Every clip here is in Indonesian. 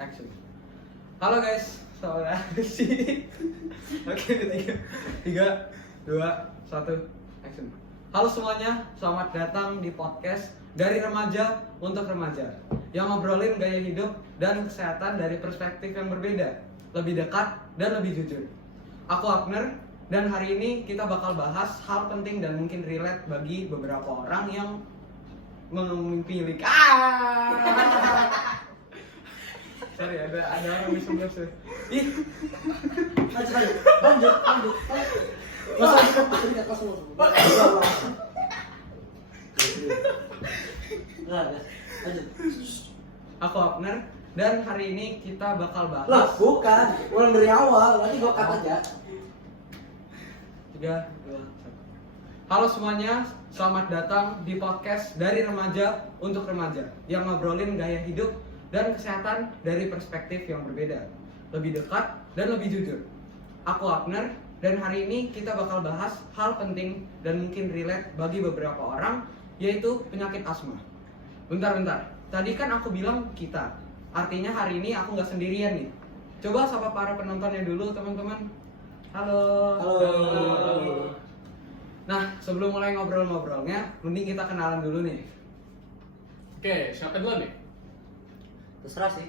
Action. Halo guys, selamat sih. Oke, tiga, dua, satu, action. Halo semuanya, selamat datang di podcast dari remaja untuk remaja yang ngobrolin gaya hidup dan kesehatan dari perspektif yang berbeda, lebih dekat dan lebih jujur. Aku Abner dan hari ini kita bakal bahas hal penting dan mungkin relate bagi beberapa orang yang memiliki sorry ada orang di sebelah sih. Ih, lanjut. Masa kita langsung. Lanjut. aku Abner dan hari ini kita bakal Loh, bahas bukan. Ulang dari awal, nanti gua cut aja. 3, 2, 1. Halo semuanya, selamat datang di podcast dari remaja untuk remaja yang ngobrolin gaya hidup dan kesehatan dari perspektif yang berbeda, lebih dekat dan lebih jujur. Aku Abner dan hari ini kita bakal bahas hal penting dan mungkin relate bagi beberapa orang, yaitu penyakit asma. Bentar, tadi kan aku bilang kita, artinya hari ini aku nggak sendirian nih. Coba sapa para penontonnya dulu teman-teman. Halo. Halo. Nah, sebelum mulai ngobrol-ngobrolnya, mending kita kenalan dulu nih. Oke, siapa duluan nih? Terserah sih.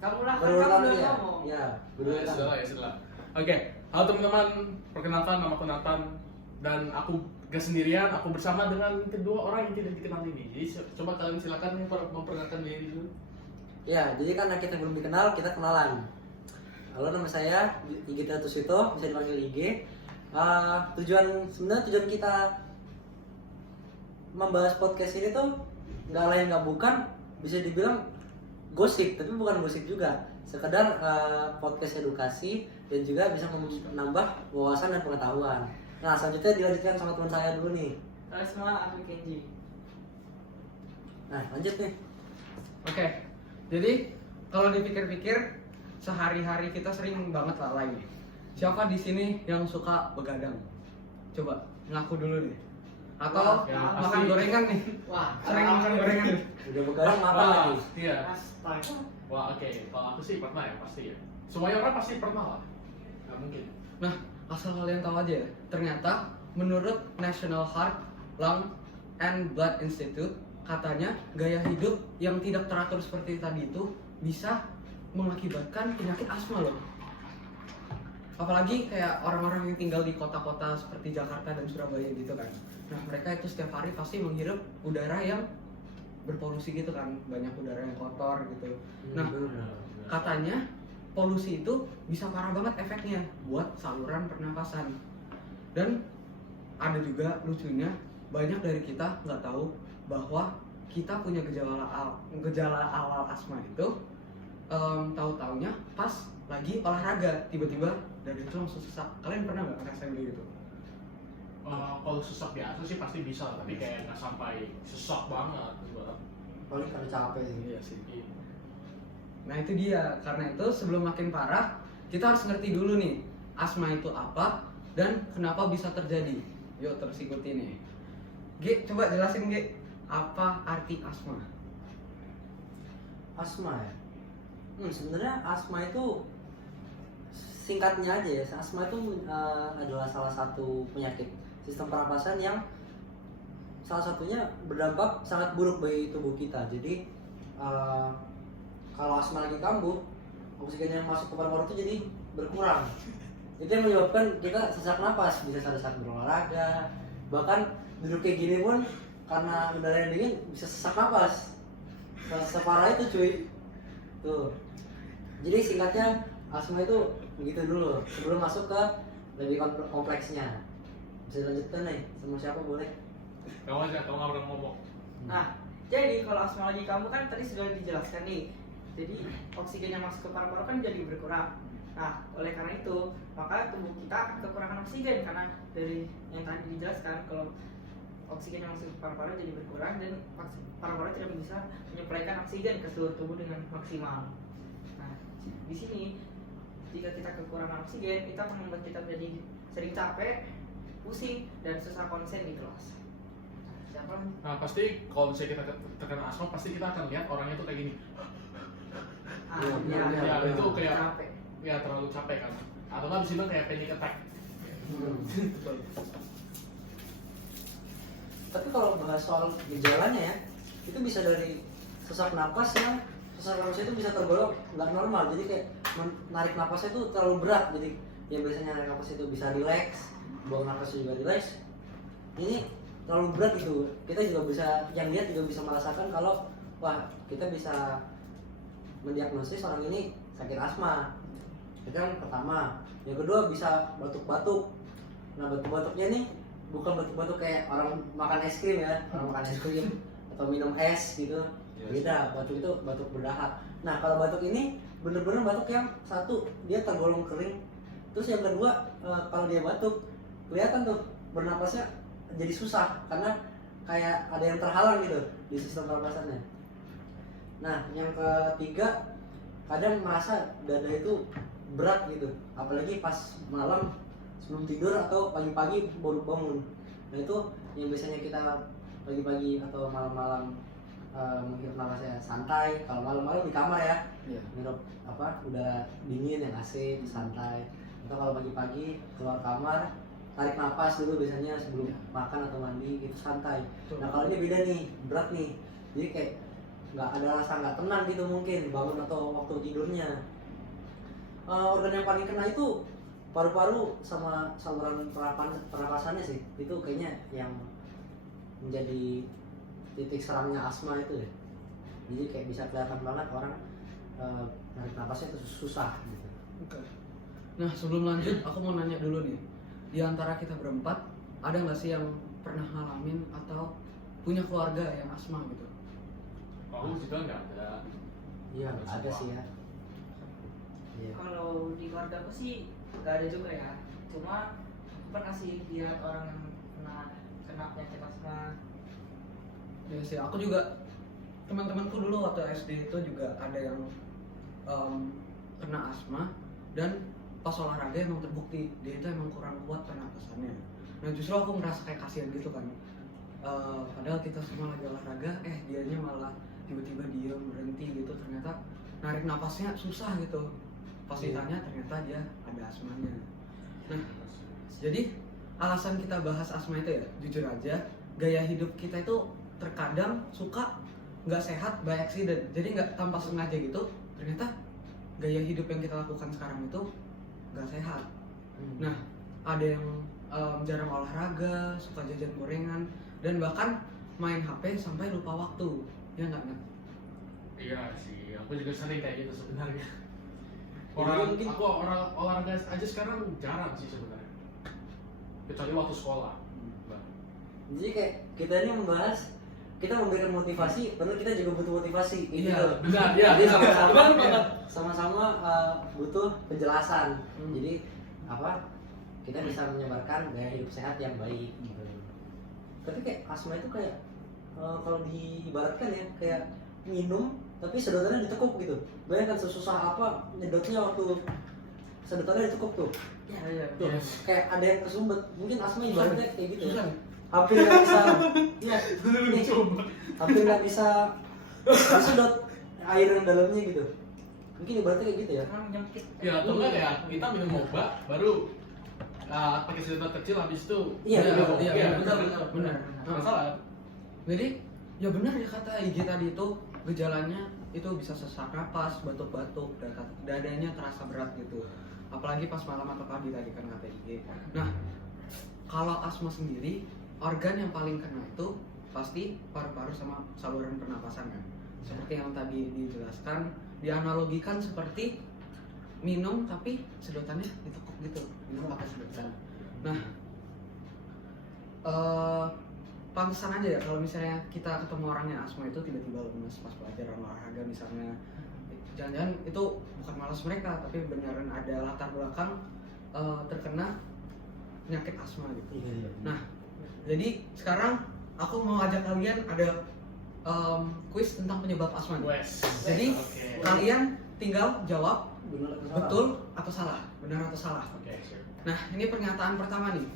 Kamu lah, kan Berulang kamu udah ya. ngomong. Ya, Ya, berulang. sudah. Oke, halo teman-teman, perkenalkan nama aku Nathan dan aku gak sendirian, aku bersama dengan kedua orang yang tidak dikenal ini. Jadi coba kalian silakan memperkenalkan diri dulu. Ya, jadi karena kita belum dikenal, kita kenalan. Halo, nama saya Igita Tusito, bisa dipanggil IG. Sebenarnya tujuan kita membahas podcast ini tuh nggak lain nggak bukan, bisa dibilang gosip, tapi bukan gosip juga. Sekedar podcast edukasi dan juga bisa menambah wawasan dan pengetahuan. Nah, selanjutnya dilanjutkan sama teman saya dulu nih. Halo semua, aku Kenji. Nah, lanjut nih. Oke, jadi kalau dipikir-pikir, sehari-hari kita sering banget lalai nih. Siapa di sini yang suka begadang? Coba ngaku dulu nih. Atau Ya, makan pasti. gorengan nih? Wah, Sering makan gorengan nih? Udah begadang makan Wah, lagi. Iya. Astaga. Wah, oke. Kalau aku sih pernah ya, pasti ya. Semuanya orang pasti pernah lah. Gak mungkin. Nah, asal kalian tahu aja ya, ternyata menurut National Heart, Lung, and Blood Institute, katanya gaya hidup yang tidak teratur seperti tadi itu bisa mengakibatkan penyakit asma loh. Apalagi kayak orang-orang yang tinggal di kota-kota seperti Jakarta dan Surabaya gitu kan. Nah, mereka itu setiap hari pasti menghirup udara yang berpolusi gitu kan, banyak udara yang kotor gitu. Nah, katanya polusi itu bisa parah banget efeknya buat saluran pernapasan. Dan ada juga lucunya, banyak dari kita nggak tahu bahwa kita punya gejala awal asma itu tahu-taunya pas lagi olahraga, tiba-tiba dari itu langsung sesak. Kalian pernah nggak ngerasain gitu? Kalau sesak biasa sih pasti bisa, tapi kayak nggak sampai sesak banget. Paling karena capek sih. Iya sih. Nah itu dia, karena itu sebelum makin parah, kita harus ngerti dulu nih, asma itu apa dan kenapa bisa terjadi. Yuk terus ikuti nih. G, coba jelasin G, apa arti asma? Asma ya. Sebenarnya asma itu singkatnya aja ya. Asma itu adalah salah satu penyakit sistem pernapasan yang salah satunya berdampak sangat buruk bagi tubuh kita. Jadi kalau asma lagi kambuh, oksigen yang masuk ke paru-paru itu jadi berkurang. Itu yang menyebabkan kita sesak napas, bisa saat berolahraga, bahkan duduk kayak gini pun karena udara yang dingin bisa sesak napas. Separah itu cuy. Tuh. Jadi singkatnya asma itu begitu dulu sebelum masuk ke lebih kompleksnya. Bisa lanjutkan nih, sama siapa boleh? Kamu aja, kamu nggak pernah ngomong. Nah, jadi kalau asma lagi kamu kan tadi sudah dijelaskan nih. Jadi oksigen yang masuk ke paru-paru kan jadi berkurang. Nah, oleh karena itu, maka tubuh kita kekurangan oksigen karena dari yang tadi dijelaskan kalau oksigen yang masuk ke paru-paru jadi berkurang dan paru-paru tidak bisa menyuplaikan oksigen ke seluruh tubuh dengan maksimal. Nah, di sini jika kita kekurangan oksigen, itu akan membuat kita menjadi sering capek, pusing, dan susah konsen di kelas. Siapa? Nah, pasti kalau misalnya kita terkena asma, pasti kita akan lihat orangnya tuh kayak gini. Iya, Ya, itu kayak capek. ya terlalu capek kan. Atau nggak bisa bilang kayak panic attack. Betul. Tapi kalau bahas soal gejalanya ya, itu bisa dari sesak napas yang sesak napas itu bisa tergolong nggak normal. Jadi kayak menarik napasnya itu terlalu berat. Jadi yang biasanya narik napas itu bisa rileks, buang napas juga rileks. Ini terlalu berat gitu. Kita juga bisa, yang lihat juga bisa merasakan kalau wah kita bisa mendiagnosis orang ini sakit asma. Itu yang pertama. Yang kedua bisa batuk-batuk. Nah batuk-batuknya nih bukan batuk-batuk kayak orang makan es krim ya, orang makan es krim atau minum es gitu. Beda, batuk itu batuk berdahak. Nah kalau batuk ini bener-bener batuk yang satu dia tergolong kering. Terus yang kedua kalau dia batuk kelihatan tuh bernapasnya jadi susah karena kayak ada yang terhalang gitu di sistem pernapasannya. Nah yang ketiga kadang merasa dada itu berat gitu, apalagi pas malam sebelum tidur atau pagi-pagi baru bangun. Nah itu yang biasanya kita pagi-pagi atau malam-malam menghirup nafasnya santai. Kalau malam-malam di kamar ya, Iya. menghirup udara dingin yang AC santai. Atau kalau pagi-pagi keluar kamar tarik napas dulu biasanya sebelum makan atau mandi itu santai. Nah kalau ini beda nih, berat nih, jadi kayak nggak ada rasa nggak tenang gitu mungkin bangun atau waktu tidurnya. Organ yang paling kena itu paru-paru sama saluran pernapasannya sih, itu kayaknya yang menjadi titik serangnya asma itu ya. Jadi kayak bisa kelihatan banget orang narik napasnya itu susah gitu. Oke. Nah sebelum lanjut, aku mau nanya dulu nih. Di antara kita berempat, ada nggak sih yang pernah ngalamin atau punya keluarga yang asma gitu? Aku juga nggak ada. Iya ada sih ya. Iya. Kalau di keluarga aku sih nggak ada juga ya. Cuma aku pernah sih lihat orang yang kena penyakit asma. Ya sih, aku juga teman-temanku dulu waktu SD itu juga ada yang kena asma dan pas olahraga emang terbukti dia itu emang kurang kuat pernapasannya. Nah justru aku merasa kayak kasihan gitu kan. Padahal kita semua lagi olahraga, dianya malah tiba-tiba diem berhenti gitu, ternyata narik napasnya susah gitu. Pas ditanya ternyata dia ada asmanya. Nah jadi alasan kita bahas asma itu ya, jujur aja gaya hidup kita itu terkadang suka nggak sehat by accident. Jadi nggak tanpa sengaja gitu, ternyata gaya hidup yang kita lakukan sekarang itu nggak sehat. Nah ada yang jarang olahraga, suka jajan gorengan, dan bahkan main HP sampai lupa waktu. Ya nggak Nat? Iya sih, aku juga sering kayak gitu sebenarnya. Mungkin- Aku orang olahraga aja sekarang jarang sih sebenarnya. Kecuali waktu sekolah. Jadi kayak kita ini membahas, kita memberikan motivasi, padahal kita juga butuh motivasi. Gitu. Iya, benar, iya. Jadi sama-sama, Benar banget. sama-sama butuh penjelasan. Hmm. Jadi kita bisa menyebarkan gaya hidup sehat yang baik. Gitu. Tapi kayak asma itu kayak kalau diibaratkan ya kayak minum tapi sedotannya ditekuk gitu. Bayangkan sesusah apa nyedotnya waktu sedotannya ditekuk tuh. Iya. Tuh, Yes. kayak ada yang kesumbet. Mungkin asma ibaratnya kayak gitu Susah. ya. Hampir nggak bisa. Iya. Lu Nih, coba. hampir nggak bisa disedot air yang dalamnya gitu. Mungkin ibaratnya kayak gitu ya. Karena menyempit. Ya, atau enggak ya, kita minum obat baru pakai sedot kecil habis itu. Iya, iya, benar. Masalah. Jadi ya benar ya kata IG tadi itu, gejalanya itu bisa sesak napas, batuk-batuk, dadanya terasa berat gitu. Apalagi pas malam atau pagi tadi kan kata IG. Nah, kalau asma sendiri, organ yang paling kena itu pasti paru-paru sama saluran pernapasan kan. Seperti yang tadi dijelaskan, dianalogikan seperti minum tapi sedotannya ditekuk gitu, minum pakai sedotan. Nah, pantesan aja ya kalau misalnya kita ketemu orang yang asma itu tiba-tiba lemes pas pelajaran olahraga misalnya. Jangan-jangan itu bukan malas mereka, tapi beneran ada latar belakang terkena penyakit asma gitu. Nah, jadi sekarang aku mau ajak kalian ada kuis tentang penyebab asma nih. Wes. Jadi Oke. kalian tinggal jawab Benar atau salah? betul atau salah, benar atau salah. Oke, sure. Nah, ini pernyataan pertama nih.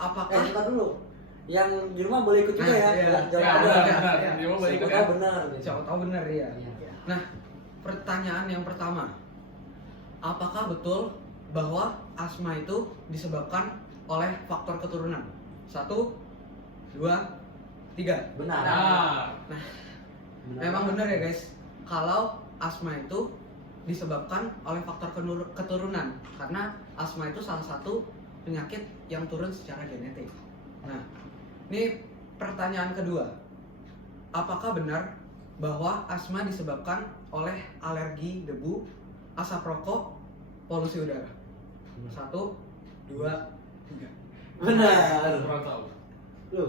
Apakah Bentar dulu. Yang di rumah boleh ikut juga Nah, ya. iya. Jawab Ya, benar. benar. Ya. Dia mau balik Siapa ke tahu benar. gitu. siapa tahu benar ya. Iya. Nah, pertanyaan yang pertama. Apakah betul bahwa asma itu disebabkan oleh faktor keturunan? 1, 2, 3. Benar. Nah, Benar. Memang benar ya guys, kalau asma itu disebabkan oleh faktor keturunan, karena asma itu salah satu penyakit yang turun secara genetik. Nah, ini pertanyaan kedua. Apakah benar bahwa asma disebabkan oleh alergi debu, asap rokok, polusi udara? 1, 2, 3. Benar. kurang tahu. Loh,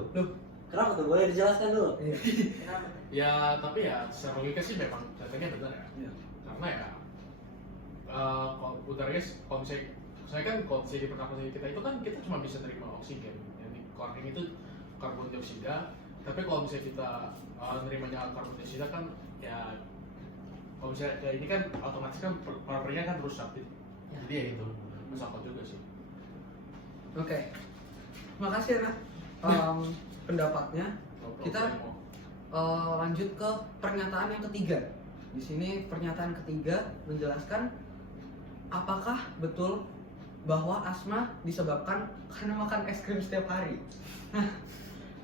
kenapa tuh? Boleh dijelaskan dulu? Iya. Kenapa? Ya, tapi ya secara logika sih memang contohnya benar ya. Iya. Karena ya kalau udara guys, kalau misalnya saya kan kalau misalnya di pernapasan kita itu kan kita cuma bisa terima oksigen, yang dikeluarkan itu karbon dioksida. Tapi kalau misalnya kita nerimanya karbon dioksida kan ya kalau misalnya ya ini kan otomatis kan paru-parunya kan rusak gitu. Jadi ya itu masuk juga sih. Oke. Makasih Ana. Pendapatnya. Kita lanjut ke pernyataan yang ketiga. Di sini pernyataan ketiga menjelaskan apakah betul bahwa asma disebabkan karena makan es krim setiap hari. Nah,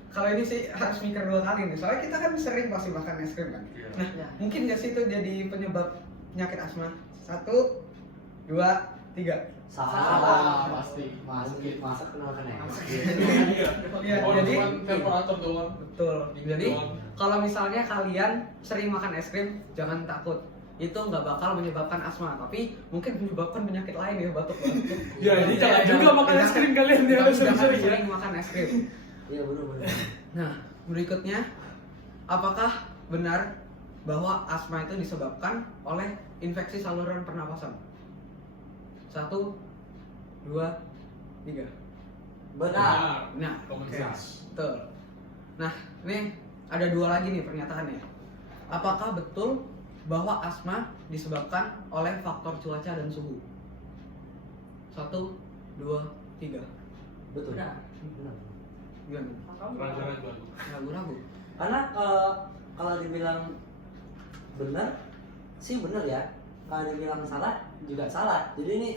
kalau ini sih harus mikir 2 kali nih. Soalnya kita kan sering pasti makan es krim kan. Iya. Nah, Ya. mungkin nggak sih itu jadi penyebab penyakit asma? 1, 2, 3. Salah. Pasti. Masa kenal kan ya? Iya, Oh, jadi cuman temperatur doang. betul. Jadi Doang. kalau misalnya kalian sering makan es krim, jangan takut. Itu nggak bakal menyebabkan asma, tapi mungkin menyebabkan penyakit lain ya, batuk-batuk. Ya, ini jangan juga makan es krim kalian ya, Jangan sering-sering ya. sering makan es krim. Iya benar. Nah, berikutnya, apakah benar bahwa asma itu disebabkan oleh infeksi saluran pernapasan? 1, 2, 3. Benar. Nah, Common oke. sense. Betul. Nah, ini ada 2 lagi nih pernyataannya. Apakah betul bahwa asma disebabkan oleh faktor cuaca dan suhu? 1, 2, 3. Betul. Benar. Benar. Gimana? Ragu-ragu. Ragu-ragu. Karena kalau dibilang benar sih benar ya. Kalau dibilang salah juga salah. Jadi ini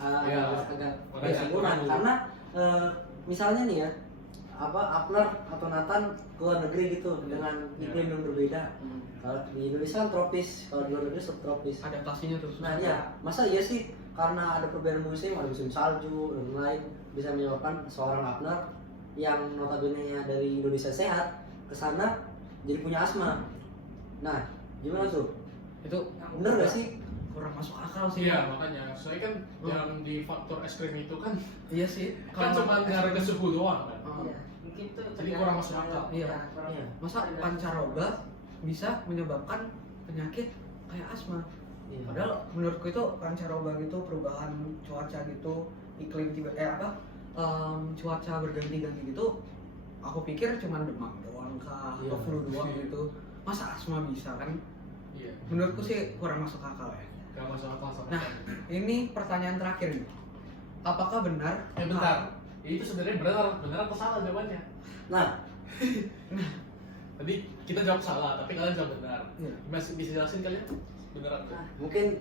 Ya, agak makanya kesimpulan aku- karena misalnya nih ya Abner atau Nathan ke luar negeri gitu dengan iklim yang berbeda. Kalau di Indonesia kan tropis, kalau di luar negeri subtropis. Adaptasinya tuh Nah susah. iya, masa iya sih karena ada perbedaan musim, ada musim salju dan lain bisa menyebabkan seorang Abner yang notabene dari Indonesia sehat ke sana jadi punya asma. Nah, gimana tuh? Itu Bener gak sih? kurang masuk akal sih. Iya, makanya saya kan yang di faktor es krim itu kan Iya sih. kan cuma ngaruh ke suhu doang kan. Iya. Mungkin itu Jadi kurang masuk akal. Iya. kurang. Iya. Masa pancaroba bisa menyebabkan penyakit kayak asma? Iya. Padahal menurutku itu pancaroba gitu, perubahan cuaca gitu, iklim tiba cuaca berganti-ganti gitu. Aku pikir cuma demam doang kah, Iya. atau flu doang gitu. Masa asma bisa kan? Iya. Menurutku sih kurang masuk akal ya. Gak masuk akal sama Nah, sekali. ini pertanyaan terakhir nih. Apakah benar? Bentar. Itu sebenarnya benar atau salah jawabannya? Nah, Tadi kita jawab salah, tapi kalian jawab benar. Iya. Masih bisa jelasin kalian? Benar atau? mungkin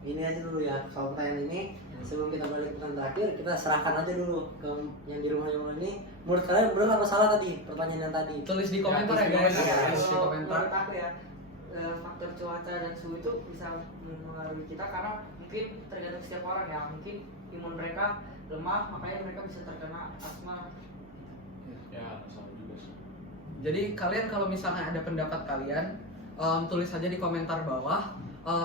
ini aja dulu ya soal pertanyaan ini. Sebelum kita balik ke pertanyaan terakhir, kita serahkan aja dulu ke yang di rumah yang ini. Menurut kalian benar apa salah tadi pertanyaan yang tadi? Tulis di komentar Ya, ya guys. tulis di komentar. Tulis di Kalau komentar. menurut aku ya faktor cuaca dan suhu itu bisa mempengaruhi kita karena mungkin tergantung setiap orang ya, mungkin imun mereka lemah makanya mereka bisa terkena asma. Ya, salah juga sih. Jadi kalian kalau misalnya ada pendapat kalian, tulis aja di komentar bawah.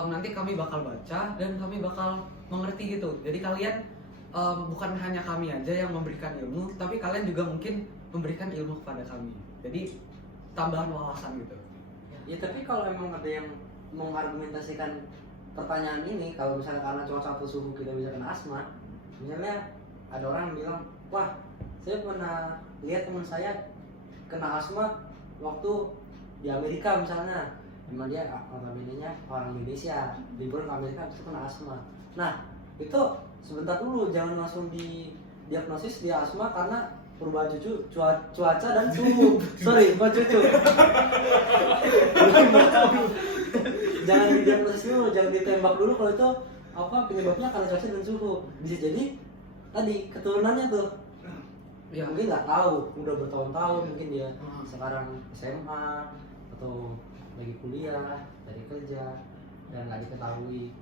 Nanti kami bakal baca dan kami bakal mengerti gitu. Jadi kalian bukan hanya kami aja yang memberikan ilmu, tapi kalian juga mungkin memberikan ilmu kepada kami. Jadi tambahan wawasan gitu. Ya tapi kalau emang ada yang mengargumentasikan pertanyaan ini, kalau misalnya karena cuaca atau suhu kita bisa kena asma, misalnya ada orang yang bilang, wah saya pernah lihat teman saya kena asma waktu di Amerika misalnya, memang dia notabene-nya orang Indonesia liburan ke Amerika itu kena asma. Nah itu sebentar dulu, jangan langsung didiagnosis dia asma karena perubahan cuaca dan suhu. Sorry, bukan cucu. Jangan didiagnosis dulu, jangan ditembak dulu kalau itu apa penyebabnya karena cuaca dan suhu. Bisa jadi tadi keturunannya tuh. Ya. Mungkin nggak tahu, udah bertahun-tahun mungkin dia Hmm. sekarang SMA atau lagi kuliah, dari kerja dan nggak diketahui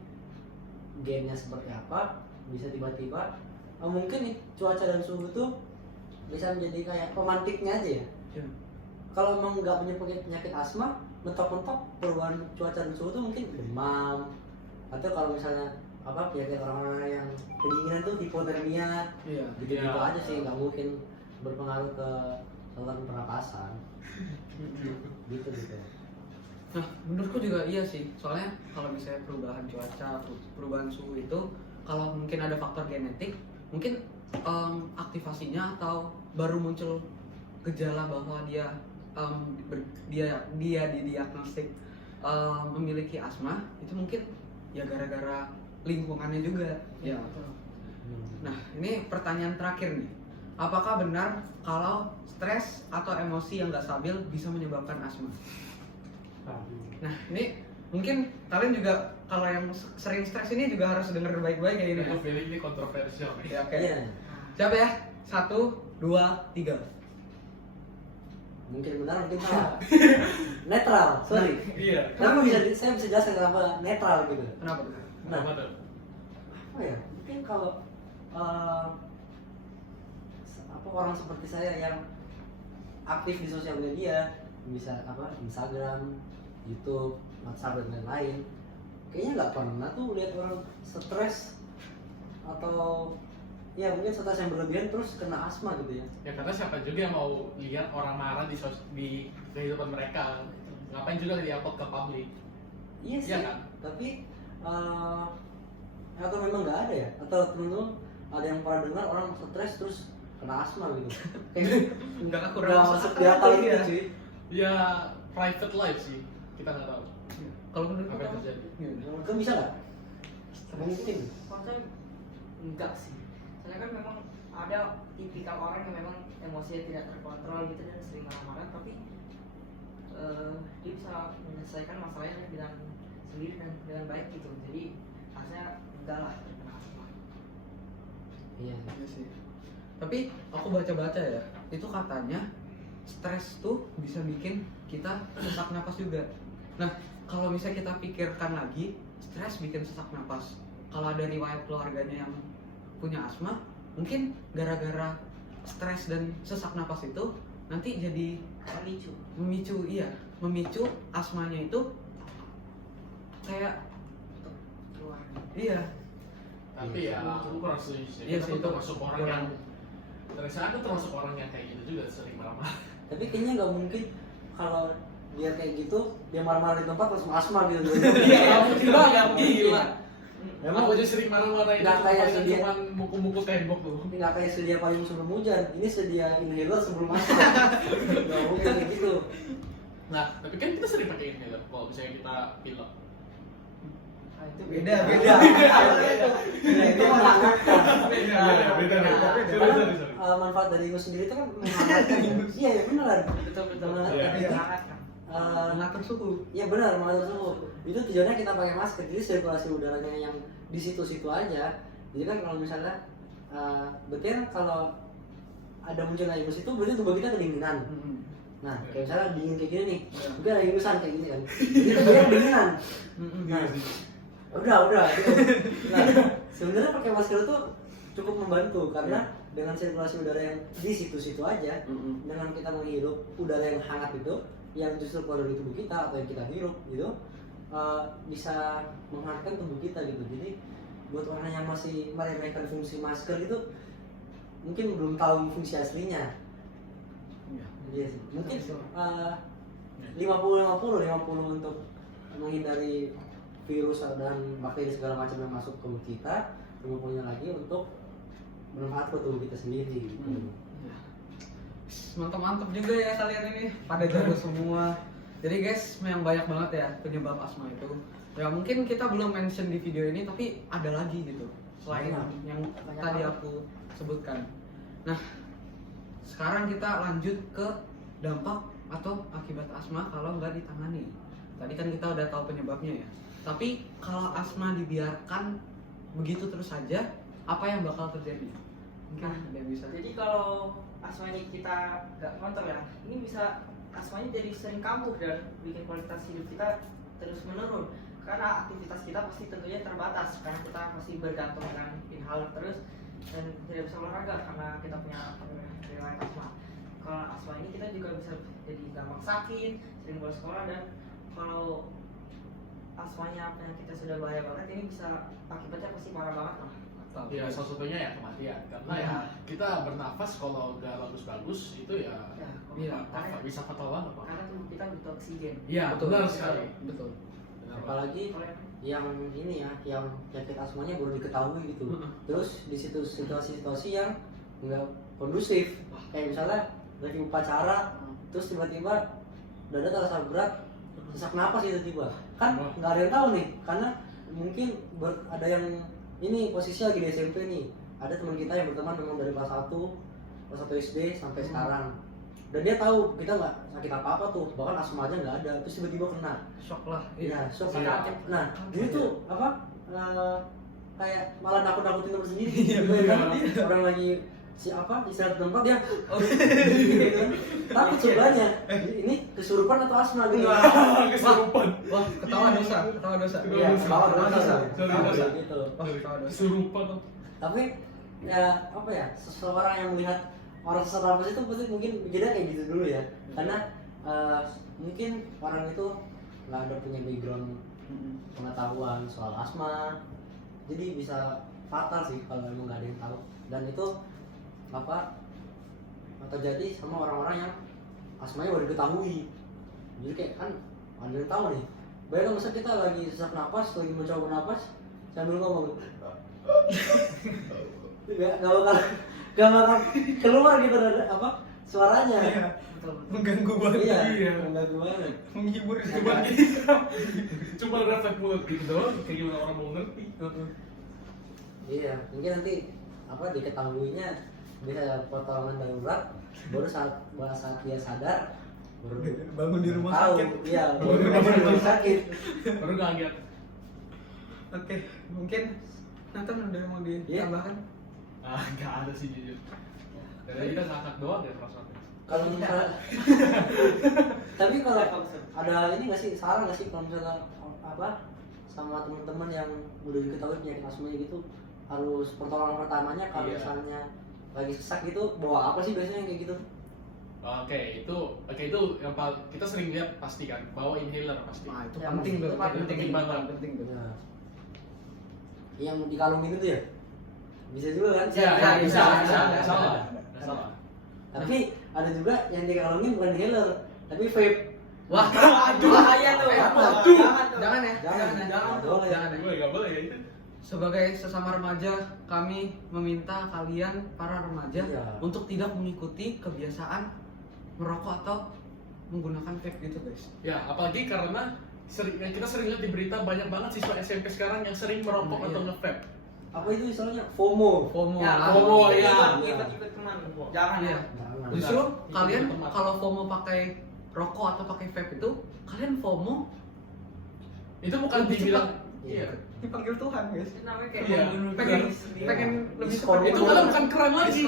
gennya seperti apa, bisa tiba-tiba mungkin nih cuaca dan suhu tuh bisa menjadi kayak pemantiknya aja ya. Ya. Kalau emang nggak punya penyakit asma, mentok-mentok perubahan cuaca dan suhu tuh mungkin demam, atau kalau misalnya apa penyakit orang-orang yang kedinginan tuh hipotermia, Iya. gitu-gitu Iya. aja sih, nggak mungkin berpengaruh ke saluran pernapasan gitu. Nah, menurutku juga iya sih. Soalnya kalau misalnya perubahan cuaca, perubahan suhu itu kalau mungkin ada faktor genetik, mungkin aktivasinya atau baru muncul gejala bahwa dia didiagnostik memiliki asma, itu mungkin ya gara-gara lingkungannya juga. Ya. Nah, ini pertanyaan terakhir nih. Apakah benar kalau stres atau emosi yang nggak stabil bisa menyebabkan asma? Nah, ini mungkin kalian juga kalau yang sering stres ini juga harus dengar baik-baik kayak gini. Aku feeling ini kontroversial nih. Ya, oke. Iya, Siap ya? 1, 2, 3. mungkin benar mungkin salah. Netral, sorry. Iya. Tapi saya bisa jelaskan kenapa netral gitu. Kenapa tuh? Kenapa tuh? Apa ya? Mungkin kalau apa orang seperti saya yang aktif di sosial media, bisa apa Instagram, YouTube, WhatsApp dan lain-lain, kayaknya nggak pernah tuh lihat orang stres atau ya mungkin stres yang berlebihan terus kena asma gitu ya. Ya karena siapa juga yang mau lihat orang marah di kehidupan mereka. Ngapain juga di-upload ke publik? Iya sih. Iya kan? Tapi atau memang nggak ada ya? Atau temen-temen ada yang pernah dengar orang stres terus kena asma gitu? Kayak Nggak udah masuk di akal iya. itu cuy. Ya private life sih. Kita nggak tahu Kalau menurut apa yang kamu? terjadi. Gimana? Menurut kamu bisa nggak? Mungkin. Konten enggak sih. Soalnya kan memang ada tipikal orang yang memang emosinya tidak terkontrol gitu dan sering marah-marah, tapi dia bisa menyelesaikan masalahnya dengan sendiri dan dengan baik gitu. Jadi harusnya enggak lah terkena asma. Iya. Iya sih. Tapi aku baca-baca ya, itu katanya stres tuh bisa bikin kita sesak napas juga. Nah, kalau misalnya kita pikirkan lagi, stres bikin sesak napas. Kalau ada riwayat keluarganya yang punya asma, mungkin gara-gara stres dan sesak napas itu nanti jadi memicu asmanya itu kayak Keluar. iya. Tapi ya aku kurang setuju sih. Iya Kita sih, tuh itu termasuk orang kurang. yang terasa aku termasuk orang yang kayak gitu juga sering marah-marah. Tapi kayaknya nggak mungkin kalau dia kayak gitu dia marah-marah di tempat terus asma gitu. Iya, gila nggak gila. Memang Aku aja sering marah-marah itu nggak kayak paling sedia. cuman mukul-mukul tembok tuh. ini nggak kayak sedia payung sebelum hujan, ini sedia inhaler sebelum masuk. Nggak mungkin kayak gitu. Nah, tapi kan kita sering pakai inhaler kalau misalnya kita pilek. Nah, itu Beda. Itu menghangatkan. Beda. Karena manfaat dari itu sendiri itu kan menghangatkan. Iya ya benar. Betul. Menghangatkan. Iya. Itu, Hangat kan. Mengatur suhu. Iya benar, mengatur suhu. Itu tujuannya kita pakai masker, jadi sirkulasi udaranya yang di situ-situ aja. Jadi kan kalau misalnya berarti kan kalau ada muncul virus itu berarti tubuh kita kedinginan. Nah, kayak misalnya dingin kayak gini nih, mungkin ada virusan kayak gini kan. Jadi dia kedinginan. Nah, udah. Gitu. Nah, sebenarnya pakai masker itu cukup membantu karena dengan sirkulasi udara yang di situ-situ aja, dengan kita menghirup udara yang hangat itu, yang justru keluar dari tubuh kita atau yang kita hirup gitu, bisa menghangatkan tubuh kita gitu. Jadi buat orang yang masih meremehkan fungsi masker itu mungkin belum tahu fungsi aslinya. Iya sih. Mungkin 50-50 untuk menghindari virus dan bakteri segala macam yang masuk ke tubuh kita, 50-nya lagi untuk bermanfaat ke tubuh kita sendiri. Mantap juga ya kalian ini, pada jago semua. Jadi guys, yang banyak banget ya penyebab asma itu. Ya mungkin kita belum mention di video ini, tapi ada lagi gitu selain yang tadi aku sebutkan. Nah, sekarang kita lanjut ke dampak atau akibat asma kalau nggak ditangani. tadi kan kita udah tahu penyebabnya ya. Tapi kalau asma dibiarkan begitu terus saja, apa yang bakal terjadi? Mungkin ada yang bisa. Jadi kalau asmanya kita nggak kontrol ya, ini bisa asmanya jadi sering kambuh dan bikin kualitas hidup kita terus menurun. Karena aktivitas kita pasti tentunya terbatas, karena kita masih bergantung dengan inhaler terus dan tidak bisa olahraga karena kita punya riwayat asma. Kalau asma ini kita juga bisa jadi gampang sakit, sering bolos sekolah, dan kalau asmanya penyakitnya sudah bahaya banget, ini bisa akibatnya pasti parah banget lah. Ya salah satunya ya kematian, karena Iya. ya kita bernafas kalau udah bagus-bagus itu ya Iya. bisa fatal banget Pak. Karena tubuh kita butuh oksigen. Iya benar sekali. Betul. Benar, Pak. Apalagi Kalau yang ini ya, yang penyakit asmanya baru diketahui gitu. Terus di situ situasi-situasi yang nggak kondusif, kayak misalnya lagi upacara, terus tiba-tiba dada terasa berat, sesak napas tiba-tiba, kan nggak ada yang tahu nih, karena mungkin ada yang ini posisinya lagi di SMP nih, ada teman kita yang berteman memang dari kelas 1 SD sampai sekarang, dan dia tahu kita nggak sakit apa-apa tuh, bahkan asma aja nggak ada, terus tiba-tiba kena. Shock lah. Iya, shock. Iya. Nah, ini tuh apa? Kayak malah nakut-nakutin temen sendiri. Iya, Gitu kan? iya. Orang lagi istirahat di tempat dia. Gitu kan. Takut sebelahnya. Ini kesurupan atau asma gitu. Kesurupan. Wah, ketawa dosa, ketawa dosa. Iya, ketawa dosa. Ketawa dosa. Gitu. Wah, ketawa dosa. Kesurupan. Tapi ya apa ya? Seseorang yang melihat orang sesak napas itu pasti mungkin mikirnya kayak gitu dulu ya. Karena mungkin orang itu nggak ada punya background pengetahuan soal asma, jadi bisa fatal sih kalau emang nggak ada yang tahu. Dan itu apa terjadi sama orang-orang yang asmanya udah diketahui, jadi kayak kan ada yang tahu nih. Bayangkan masa kita lagi sesak napas, lagi mencoba bernapas sambil ngomong gak bakal keluar gitu apa suaranya. Mengganggu banget. Iya, mengganggu banget. Menghibur Cuma cuma refleks mulut gitu doang, kayak gimana orang mau ngerti. Iya, mungkin nanti apa diketahuinya bisa pertolongan darurat, baru saat dia sadar baru bangun di rumah tahu. sakit. Iya, Baru baru bangun di rumah sakit. Baru kaget. Oke, mungkin Nathan udah mau ditambahkan? Nggak ada sih jujur. Dari kita ngakak doang ya perasaan. Kalau misalnya tapi kalau ada ini nggak sih, saran nggak sih kalau misalnya apa sama teman-teman yang udah diketahui penyakit asma gitu, harus pertolongan pertamanya kalau Iya. misalnya lagi sesak gitu bawa apa sih biasanya yang kayak gitu? Oke, itu yang kita sering lihat pasti kan, bawa inhaler pasti. Nah, itu Ya, penting itu tuh, penting banget. penting tuh. Ya. Yang dikalungin itu ya? Bisa juga kan? Ya, Ya, bisa, bisa, bisa, ada, salah. ada. Salah. Tapi ada juga yang dikalungin bukan inhaler, tapi vape. Wah, aduh, bahaya tuh. Aduh. Jangan tuh. Jangan ya, Jangan, jangan, jangan. jangan, jangan ya. Gue nggak boleh ya itu. Sebagai sesama remaja, kami meminta kalian para remaja Iya. untuk tidak mengikuti kebiasaan merokok atau menggunakan vape gitu guys. Ya, apalagi karena kita sering lihat di berita banyak banget siswa SMP sekarang yang sering merokok Iya. atau nge-vape. Apa itu istilahnya? FOMO. FOMO. Ya, lah. FOMO, ikut- ya. ikut teman. Jangan Iya. ya. Jangan. Justru Benar. kalian Ikut teman. kalau FOMO pakai rokok atau pakai vape itu, kalian FOMO Itu bukan Lebih dibilang cepat. iya. dipanggil Tuhan guys. Itu namanya kayak Iya. membunuh Pengen diri sendiri. pengen lebih Diskon. cepat. Itu kalian bukan keren lagi,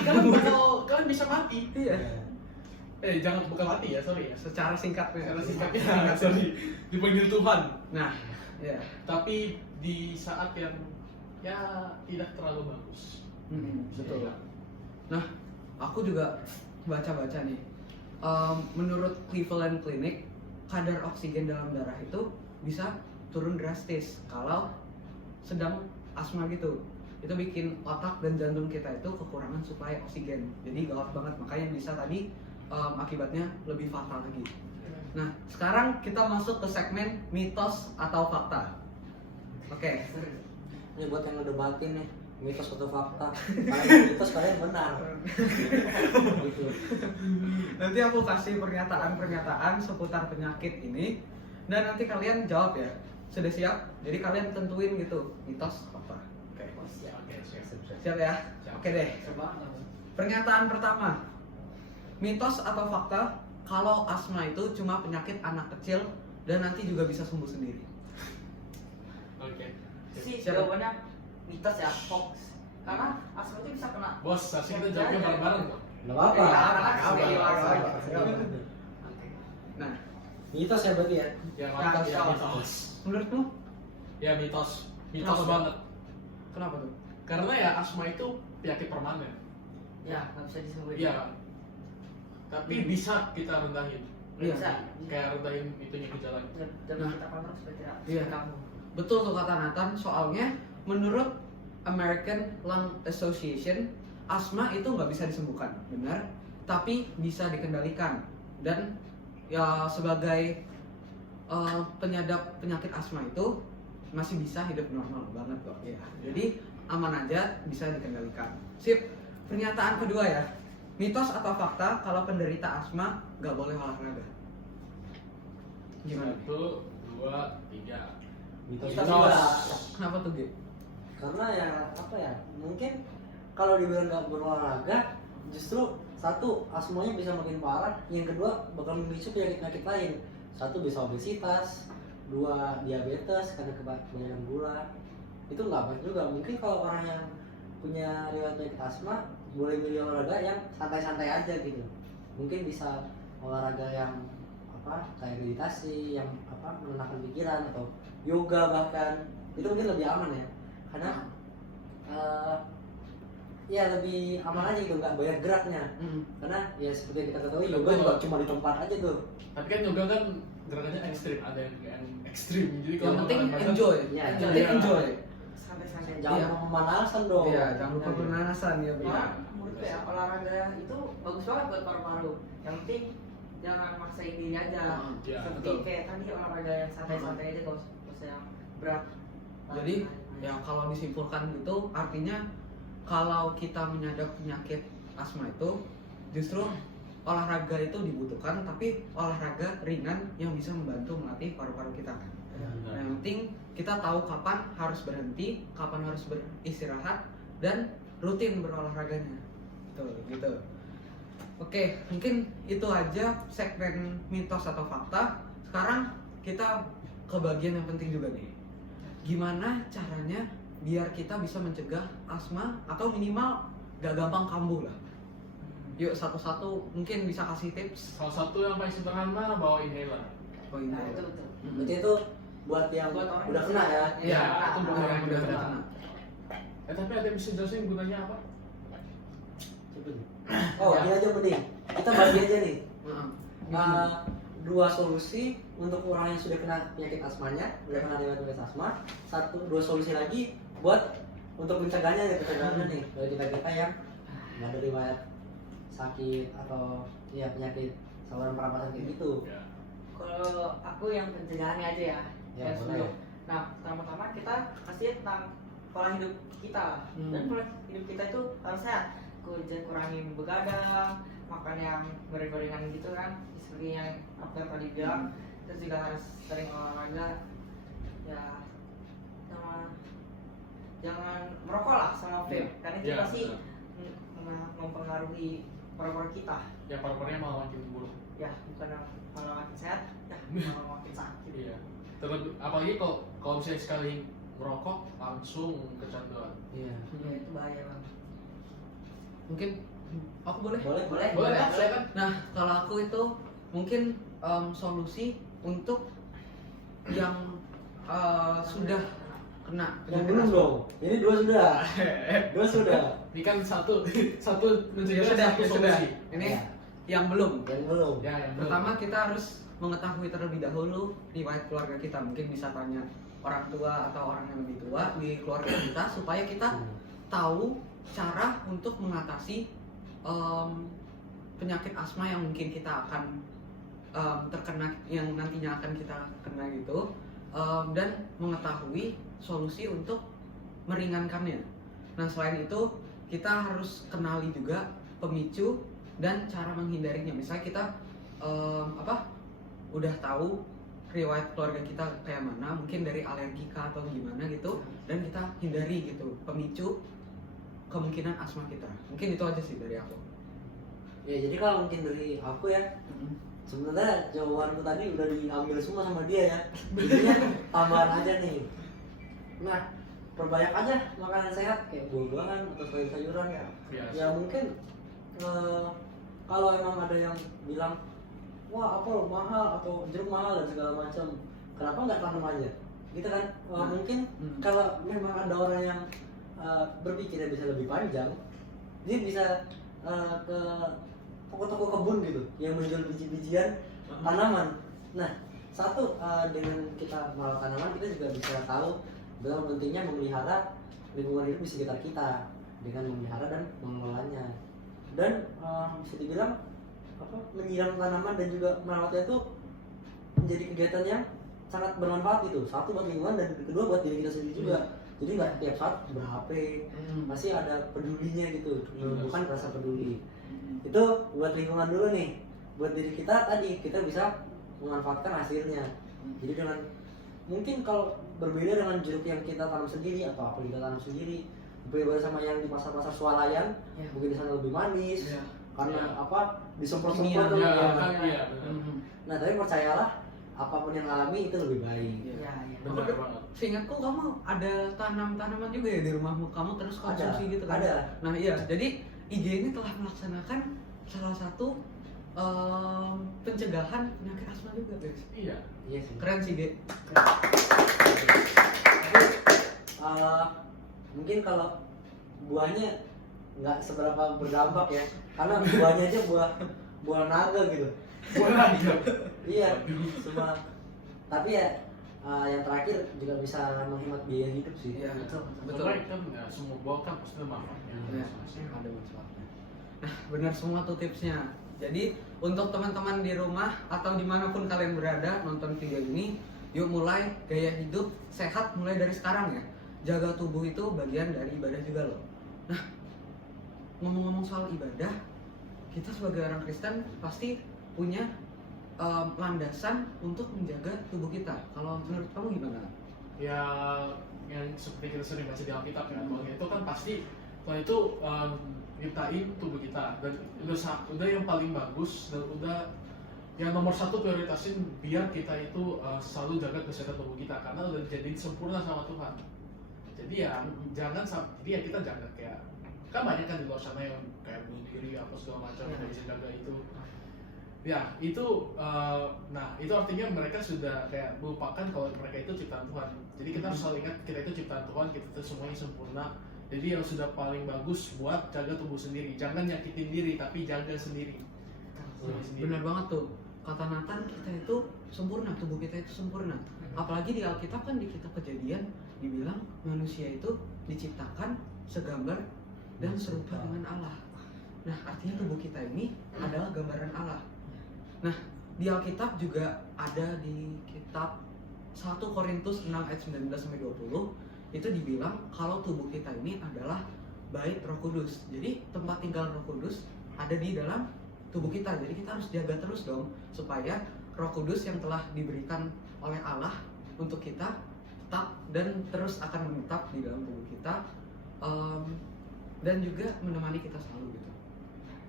kalian bisa mati. Iya. Jangan bukan mati ya, sorry ya. Secara singkatnya. Secara singkatnya, sorry. Dipanggil Tuhan. Nah, ya. Tapi di saat yang ya tidak terlalu bagus. Betul. Iya. Nah, aku juga baca-baca nih. Menurut Cleveland Clinic, kadar oksigen dalam darah itu bisa turun drastis kalau sedang asma gitu. Itu bikin otak dan jantung kita itu kekurangan suplai oksigen. Jadi gawat banget, makanya bisa tadi akibatnya lebih fatal lagi. Nah, sekarang kita masuk ke segmen mitos atau fakta. Oke. Ini buat yang ngedebatin nih, mitos atau fakta. Kalian mitos, kalian benar. Gitu. Nanti aku kasih pernyataan-pernyataan seputar penyakit ini dan nanti kalian jawab ya. Sudah siap? Jadi kalian tentuin gitu, mitos apa? Oke. Siap. Siap ya? Siap. Oke deh. Pernyataan pertama. Mitos atau fakta kalau asma itu cuma penyakit anak kecil dan nanti juga bisa sembuh sendiri. Oke. Sih Siapa? jawabannya mitos ya, hoax. Karena asma itu bisa kena. Bos, asli kita jawabnya bareng-bareng kok. Nggak apa-apa. Iya, Nggak karena apa-apa. sebagai Nggak dewasa. apa-apa. Nah, Mitos ya berarti ya. Ya, Nah, mitos. Ya, mitos. mitos. menurutmu Ya, mitos. Mitos Kenapa? banget. kenapa tuh? Karena ya asma itu penyakit permanen. Ya, nggak bisa disembuhin. Iya. Tapi bisa kita rendahin. Iya. Bisa. Kayak rendahin itunya gejalanya. Dan Nah. kita kontrol supaya tidak Iya. seperti kamu. Betul tuh kata Nathan, soalnya menurut American Lung Association, asma itu nggak bisa disembuhkan, benar, tapi bisa dikendalikan. Dan ya sebagai penyadap penyakit asma itu masih bisa hidup normal banget kok ya. Jadi aman aja, bisa dikendalikan. Sip. Pernyataan kedua ya, mitos atau fakta kalau penderita asma nggak boleh olahraga? Gimana? 1, 2, 3. Mitos Mitos. juga. Kenapa tuh Ge? Karena ya apa ya, mungkin kalau dibilang nggak berolahraga, justru satu asmanya bisa makin parah, yang kedua bakal memicu penyakit-penyakit lain. Satu bisa obesitas, dua diabetes karena kebanyakan gula. Itu nggak baik juga. Mungkin kalau orang yang punya riwayat penyakit asma boleh milih olahraga yang santai-santai aja gitu. Mungkin bisa olahraga yang apa kayak meditasi, yang apa menenangkan pikiran atau yoga bahkan itu mungkin lebih aman ya, karena ya lebih aman aja gitu, nggak banyak geraknya. Karena ya seperti yang kita ketahui yoga juga cuma di tempat aja tuh. Tapi kan yoga kan gerakannya ekstrim, ada yang ekstrim. Jadi Yang penting olahraga- enjoy. Iya, Yang penting iya. enjoy. Santai-santai. Jangan Iya. pemanasan dong. Iya, jangan lupa pemanasan ya, Malah benar. menurutku ya olahraga itu bagus banget buat paru-paru. Yang penting jangan maksain diri aja. Iya, Seperti betul. kayak tadi olahraga yang santai-santai aja, gak usah yang berat. Jadi ya kalau disimpulkan itu artinya kalau kita menyadap penyakit asma itu justru olahraga itu dibutuhkan, tapi olahraga ringan yang bisa membantu melatih paru-paru kita. Nah, yang penting kita tahu kapan harus berhenti, kapan harus beristirahat, dan rutin berolahraganya. Tuh, gitu. Oke, mungkin itu aja segmen mitos atau fakta. Sekarang kita ke bagian yang penting juga nih. Gimana caranya biar kita bisa mencegah asma atau minimal gak gampang kambuh lah. Yuk satu-satu mungkin bisa kasih tips. Salah satu yang paling sederhana bawa inhaler. Oh ini. Nah, itu betul. Berarti itu buat yang Buat orang udah yang kena ya. Iya, Nah, itu Udah bukan yang udah kena. kena. Tapi ada yang bisa jelasin gunanya apa? Coba nih. Oh, ini aja penting. Kita bagi aja nih. Heeh. Dua solusi untuk orang yang sudah kena penyakit asmanya, udah kena riwayat penyakit asma. Dua solusi lagi buat untuk mencegahnya ya, pencegahannya nih. Bagi kita yang nggak ada riwayat sakit atau ya penyakit saluran pernapasan kayak gitu. Ya. Kalau aku yang pencegahannya aja ya. Ya, yang boleh. sebelum. Nah, pertama-tama kita kasih tentang pola hidup kita lah. Dan pola hidup kita itu harus sehat. Kurangin begadang, makan yang goreng-gorengan gitu kan, seperti yang dokter tadi bilang. Terus juga harus sering olahraga. Ya, sama jangan merokok lah sama vape, karena itu Ya, pasti benar. mempengaruhi paru-paru kita. Ya paru-parunya malah makin buruk. Ya, bukan malah makin sehat, ya malah makin sakit. Iya. Terlebih apalagi kalau misalnya sekali merokok langsung kecanduan. Iya. Ya, itu bahaya banget. Mungkin aku boleh? Boleh. Boleh ya, silakan. Nah, kalau aku itu mungkin solusi untuk yang sudah kena Yang penyakit belum asma. dong. Ini dua sudah. Dua sudah. Ini kan satu mencegah Ya sudah, satu ya sudah. solusi. Ini Ya. yang belum. Yang belum. Ya, yang belum. Pertama kita harus mengetahui terlebih dahulu riwayat keluarga kita. Mungkin bisa tanya orang tua atau orang yang lebih tua di keluarga kita supaya kita tahu cara untuk mengatasi penyakit asma yang mungkin kita akan terkena, yang nantinya akan kita kena gitu, dan mengetahui solusi untuk meringankannya. Nah, selain itu kita harus kenali juga pemicu dan cara menghindarinya. Misalnya kita udah tahu riwayat keluarga kita kayak mana, mungkin dari alergi kah atau gimana gitu, dan kita hindari gitu pemicu kemungkinan asma kita. Mungkin itu aja sih dari aku. Ya jadi kalau mungkin dari aku ya, sebenarnya jawabanku tadi udah diambil semua sama dia ya. Jadinya tambahan aja nih. Nah, perbanyak aja makanan sehat kayak buah-buahan atau sayur-sayuran ya. Biasa. Ya mungkin kalau emang ada yang bilang wah apel mahal atau jeruk mahal dan segala macam, kenapa nggak tanam aja? Gitu kan? Mungkin kalau memang ada orang yang berpikirnya bisa lebih panjang, dia bisa ke toko-toko kebun gitu yang menjual biji-bijian tanaman. Nah, satu dengan kita merawat tanaman kita juga bisa tahu betapa pentingnya memelihara lingkungan hidup di sekitar kita dengan memelihara dan mengelolanya. Dan bisa dibilang menyiram tanaman dan juga merawatnya itu menjadi kegiatan yang sangat bermanfaat gitu. Satu buat lingkungan dan kedua buat diri kita sendiri juga. Jadi nggak tiap saat ber-HP, masih ada pedulinya gitu, bukan rasa peduli. Itu buat lingkungan dulu nih. Buat diri kita tadi kita bisa memanfaatkan hasilnya. Jadi dengan mungkin kalau berbeda dengan jeruk yang kita tanam sendiri atau apel kita tanam sendiri, berbeda sama yang di pasar-pasar swalayan, mungkin di sana lebih manis karena disemprot-semprot tuh. Iya. Nah, tapi percayalah apapun yang alami itu lebih baik. Iya. Benar banget. Seingatku kamu ada tanam-tanaman juga ya di rumahmu, kamu terus konsumsi gitu kan? Ada. Nah iya, jadi IG ini telah melaksanakan salah satu pencegahan penyakit asma juga guys. Iya. Iya sih. Keren sih G. Mungkin kalau buahnya nggak seberapa berdampak ya, karena buahnya aja buah naga gitu. Buat lagi. Iya, semua. Tapi ya yang terakhir juga bisa menghemat biaya hidup sih. Iya betul. Betul kan nggak semua buah kan pasti ada manfaatnya. Iya, ada manfaatnya. Nah, benar semua tuh tipsnya. Jadi untuk teman-teman di rumah atau dimanapun kalian berada nonton video ini, yuk mulai gaya hidup sehat mulai dari sekarang ya. Jaga tubuh itu bagian dari ibadah juga loh. Nah, ngomong-ngomong soal ibadah, kita sebagai orang Kristen pasti punya landasan untuk menjaga tubuh kita. Kalau menurut kamu gimana? Ya yang seperti kita sering baca di Alkitab ya, Tuhan itu kan pasti Tuhan itu nyiptain tubuh kita dan udah yang paling bagus dan udah yang nomor satu prioritasin biar kita itu selalu jaga kesehatan tubuh kita karena udah dijadiin sempurna sama Tuhan. Jadi ya jadi ya kita jaga kayak kan banyak kan di luar sana yang kayak bunuh diri apa segala macam yang bisa jaga itu. Ya itu nah itu artinya mereka sudah kayak melupakan kalau mereka itu ciptaan Tuhan. Jadi kita harus selalu ingat kita itu ciptaan Tuhan, kita itu semuanya sempurna. Jadi yang sudah paling bagus buat jaga tubuh sendiri, jangan nyakitin diri tapi jaga sendiri. Benar banget tuh. Kata Nathan, kita itu sempurna, tubuh kita itu sempurna. Apalagi di Alkitab kan di kitab Kejadian dibilang manusia itu diciptakan segambar dan serupa dengan Allah. Nah, artinya tubuh kita ini adalah gambaran Allah. Nah, di Alkitab juga ada di kitab 1 Korintus 6 ayat 19-20 itu dibilang kalau tubuh kita ini adalah bait Roh Kudus. Jadi tempat tinggal Roh Kudus ada di dalam tubuh kita. Jadi kita harus jaga terus dong supaya Roh Kudus yang telah diberikan oleh Allah untuk kita tetap dan terus akan menetap di dalam tubuh kita dan juga menemani kita selalu gitu.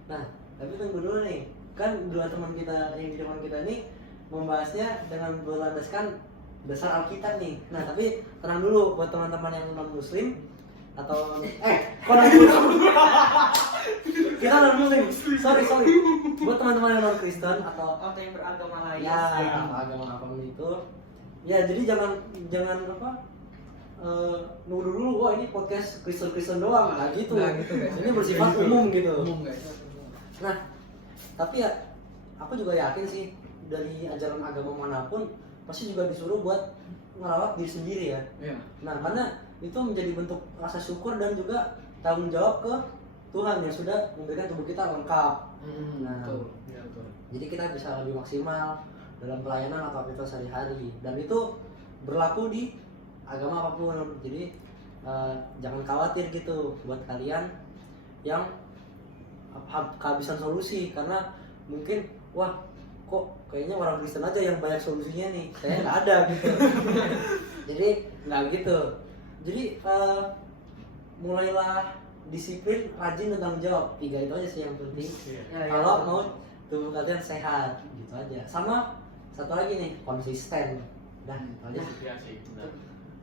Nah, tapi tunggu dulu nih. Kan dua teman kita yang di depan kita nih membahasnya dengan berlandaskan dasar Alkitab nih. Nah, tapi tenang dulu buat teman-teman yang non muslim atau non kita non muslim. Sorry. Buat teman-teman yang non Kristen atau yang beragama lain. ya agama apapun itu. Ya, jadi jangan nunggu dulu wah ini podcast Kristen doang. Nah, gitu. Nah, gitu guys. Ini bersifat umum gitu. Umum guys. Nah, tapi ya aku juga yakin sih dari ajaran agama manapun pasti juga disuruh buat merawat diri sendiri ya. Iya. Nah, karena itu menjadi bentuk rasa syukur dan juga tanggung jawab ke Tuhan yang sudah memberikan tubuh kita lengkap. Nah, Betul. Ya betul. jadi kita bisa lebih maksimal dalam pelayanan atau aktivitas sehari-hari dan itu berlaku di agama apapun. Jadi jangan khawatir gitu buat kalian yang kehabisan solusi karena mungkin wah kok kayaknya orang Kristen aja yang banyak solusinya nih, saya nggak ada gitu. Jadi nggak gitu. Jadi mulailah disiplin, rajin dan tanggung jawab. 3 itu aja sih yang penting. Iya. Ya, Kalau mau tubuh kalian sehat gitu aja. Sama satu lagi nih, konsisten. Dan itu aja sih. Iya sih, benar.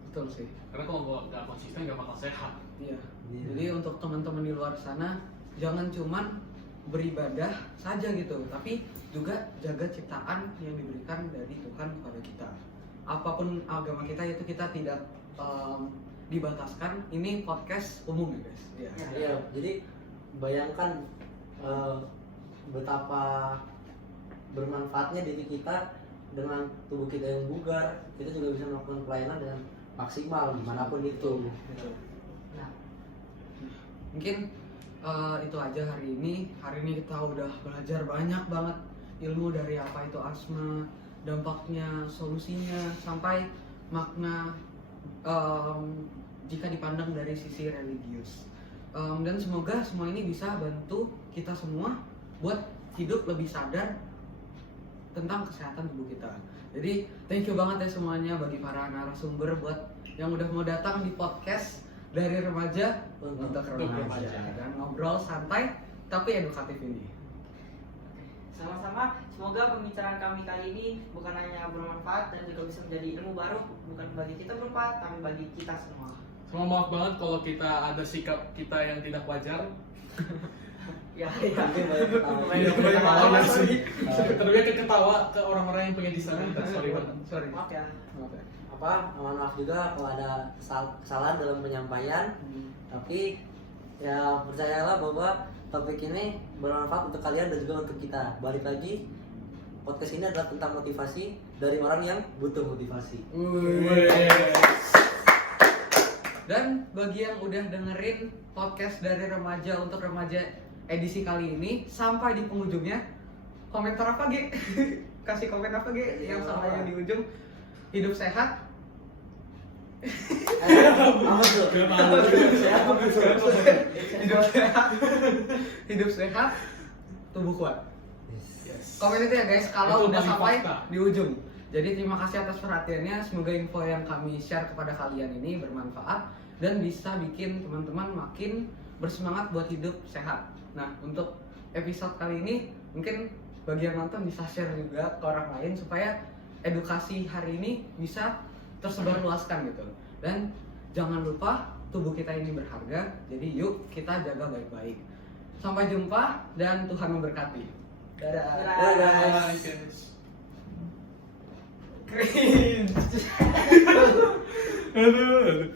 Betul sih. Karena kalau nggak konsisten nggak bakal sehat. Iya. Iya. Jadi untuk teman-teman di luar sana jangan cuman beribadah saja gitu, tapi juga jaga ciptaan yang diberikan dari Tuhan kepada kita. Apapun agama kita itu kita tidak dibataskan. Ini podcast umum ya guys. Iya. Iya, jadi bayangkan betapa bermanfaatnya diri kita dengan tubuh kita yang bugar, kita juga bisa melakukan pelayanan dengan maksimal dimanapun itu. Nah, mungkin itu aja hari ini. Hari ini kita udah belajar banyak banget ilmu dari apa itu asma, dampaknya, solusinya, sampai makna jika dipandang dari sisi religius. Dan semoga semua ini bisa bantu kita semua buat hidup lebih sadar tentang kesehatan tubuh kita. Jadi thank you banget ya semuanya bagi para narasumber buat yang udah mau datang di podcast dari remaja untuk remaja dan ngobrol santai tapi edukatif ini. Sama-sama, semoga pembicaraan kami kali ini bukan hanya bermanfaat dan juga bisa menjadi ilmu baru, bukan bagi kita bermanfaat, tapi bagi kita semua. Semua maaf banget kalau kita ada sikap kita yang tidak wajar. Ya, Mungkin banyak ketawa. Iya, banyak ketawa sih. Nah. Terlebih ke ketawa ke orang-orang yang punya disabilitas. Sorry banget. Sorry. maaf ya. Mohon maaf juga kalau ada kesalahan dalam penyampaian, tapi ya percayalah bahwa topik ini bermanfaat untuk kalian dan juga untuk kita. Balik lagi, podcast ini adalah tentang motivasi dari orang yang butuh motivasi. Dan bagi yang udah dengerin podcast dari remaja untuk remaja edisi kali ini sampai di penghujungnya, komentar apa Ge? Kasih komen apa Ge yang sama yang di ujung? Hidup sehat. Apa tuh? Hidup sehat. Hidup sehat. Tubuh kuat. Komen itu ya guys kalau Itu udah paling sampai fakta. di ujung. Jadi terima kasih atas perhatiannya. Semoga info yang kami share kepada kalian ini bermanfaat dan bisa bikin teman-teman makin bersemangat buat hidup sehat. Nah, untuk episode kali ini mungkin bagi yang nonton bisa share juga ke orang lain supaya edukasi hari ini bisa tersebar luaskan gitu. Dan jangan lupa tubuh kita ini berharga. Jadi yuk kita jaga baik-baik. Sampai jumpa dan Tuhan memberkati. Dadah. Dadah, guys. Cringe. Aduh.